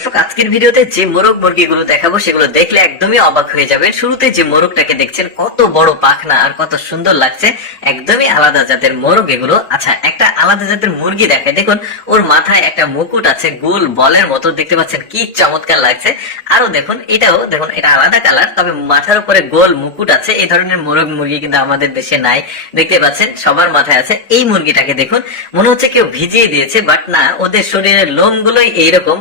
দর্শক, আজকের ভিডিওতে যে মোরগ মুরগিগুলো দেখাবো, সেগুলো দেখলে একদমই অবাক হয়ে যাবেন। শুরুতে যে মোরগটাকে দেখছেন, কত বড় পাখনা আর কত সুন্দর লাগছে। একদমই আলাদা জাতের মোরগ এগুলো। আচ্ছা একটা আলাদা জাতের মুরগি দেখে দেখুন, ওর মাথায় একটা মুকুট আছে, গোল বলের মতো। দেখতে পাচ্ছেন কি চমৎকার লাগছে। আরও দেখুন, এটাও দেখুন, এটা আলাদা কালার, তবে মাথার উপরে গোল মুকুট আছে। এই ধরনের মোরগ মুরগি কিন্তু আমাদের দেশে নাই। দেখতে পাচ্ছেন, সবার মাথায় আছে। এই মুরগিটাকে দেখুন, মনে হচ্ছে কেউ ভিজিয়ে দিয়েছে, বাট না, ওদের শরীরের লোমগুলোই এইরকম।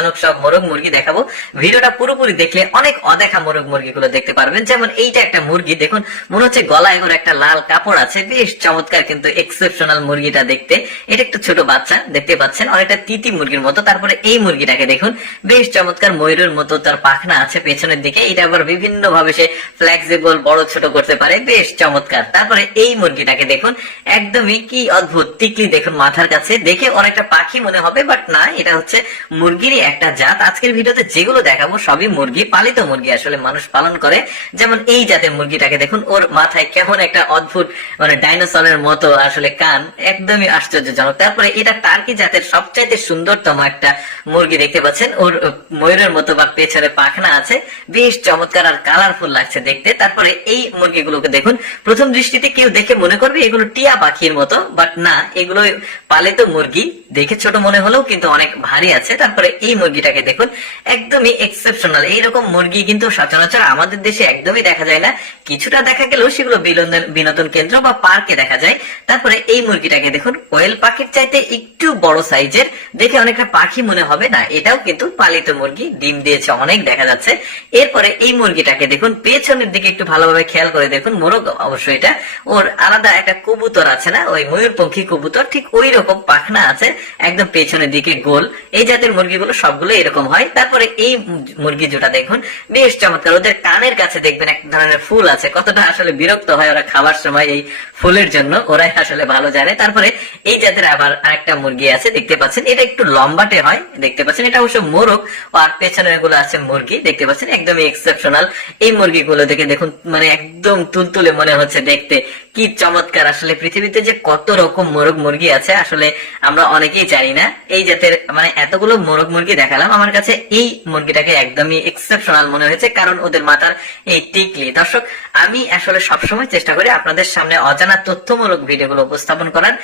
আশ্চর্যজনক সব মোরগ মুরগি দেখাবো। ভিডিওটা পুরোপুরি দেখলে অনেক অদেখা মোরগ মুরগিগুলো দেখতে পারবেন। যেমন এইটা একটা মুরগি, দেখুন, মনে হচ্ছে গলায় ওর একটা লাল কাপড় আছে। বেশ চমৎকার কিন্তু এক্সেপশনাল মুরগিটা দেখতে। এটা একটা ছোট বাচ্চা, দেখতে পাচ্ছেন, অনেকটা তিতি মুরগির মতো। তারপরে এই মুরগিটাকে দেখুন, বেশ চমৎকার ময়ূরের মতো তার পাখনা আছে পেছনের দিকে। এটা আবার বিভিন্ন ভাবে সে ফ্লেক্সিবল বড়, ছোট করতে পারে। বেশ চমৎকার। তারপরে এই মুরগিটাকে দেখুন, একদমই কি অদ্ভুত টিকলি দেখুন মাথার কাছে। দেখে অনেকটা পাখি মনে হবে বাট না, এটা হচ্ছে মুরগিরই একটা জাত। আজকের ভিডিওতে যেগুলো দেখাবো সবই মুরগি, পালিত মুরগি আসলে মানুষ পালন করে। যেমন এই জাতের মুরগিটাকে দেখুন, ওর মাথায় কেমন একটা অদ্ভুত মানে ডাইনোসরের মতো আসলে কান, একদমই আশ্চর্যজনক। তারপরে এটা টার্কি জাতের সবচাইতে সুন্দরতম একটা মুরগি দেখতে পাচ্ছেন। ওর ময়ূরের মতো বা পেছনে পাখনা আছে। বেশ চমৎকার আর কালারফুল লাগছে দেখতে। তারপরে এই মুরগিগুলোকে দেখুন, প্রথম দৃষ্টিতে কেউ দেখে মনে করবে এগুলো টিয়া পাখির মতো বাট না এগুলো পালিত মুরগি। দেখে ছোট মনে হলেও কিন্তু অনেক ভারী আছে। তারপরে এই মুরগিটাকে দেখুন, একদমই এক্সেপশনাল এইরকম মুরগি কিন্তু সচরাচর আমাদের দেশে একদমই দেখা যায় না। কিছুটা দেখা গেলেও সেগুলো বিনোদন কেন্দ্র বা পার্কে দেখা যায়। তারপরে এই মুরগিটাকে দেখুন, কোয়েল পাখির চাইতে একটু বড় সাইজের। দেখে অনেকটা পাখি মনে হবে না, এটাও কিন্তু পালিত মুরগি, ডিম দিয়েছে অনেক, দেখা যাচ্ছে। এরপরে এই মুরগিটাকে দেখুন, পেছনের দিকে একটু ভালোভাবে খেয়াল করে দেখুন, মোরগ অবশ্যই এটা। ওর আলাদা একটা কবুতর আছে না, ওই ময়ূরপঙ্খী কবুতর, ঠিক ওই রকম পাখনা আছে, একদম পেছনের দিকে গোল। এই জাতের মুরগিগুলো সবগুলো এরকম হয়। তারপরে এই মুরগি যেটা দেখুন, বেশ চমৎকার। ওদের কানের কাছে দেখবেন এক ধরনের ফুল আছে। কতটা আসলে বিরক্ত হয় ওরা খাবার সময় এই ফুলের জন্য। ওরাই আসলে ভালো জানে। তারপরে এই জাতের আবার আরেকটা মুরগি আছে, দেখতে পাচ্ছেন। এটা একটু লম্বাটে হয়, দেখতে পাচ্ছেন। এটা অবশ্য মোরগ, আর পেছনেরগুলো আছে মুরগি, দেখতে পাচ্ছেন। একদমই এক্সেপশনাল এই মুরগিগুলো দেখে দেখুন মানে একদম তুলতুলে মনে হচ্ছে দেখতে। কি চমৎকার! আসলে পৃথিবীতে যে কত রকম মোরগ মুরগি আছে, আসলে আমরা অনেকেই জানি না। এই জাতের মানে এতগুলো মোরগ মুরগি দেখালাম, আমার কাছে এই মুরগিটাকে একদমই এক্সেপশনাল মনে হয়েছে, কারণ ওদের মাথার এই টিকলি। দর্শক, আমি আসলে সবসময় চেষ্টা করি আপনাদের সামনে অজানা তথ্যমূলক ভিডিওগুলো উপস্থাপন করার।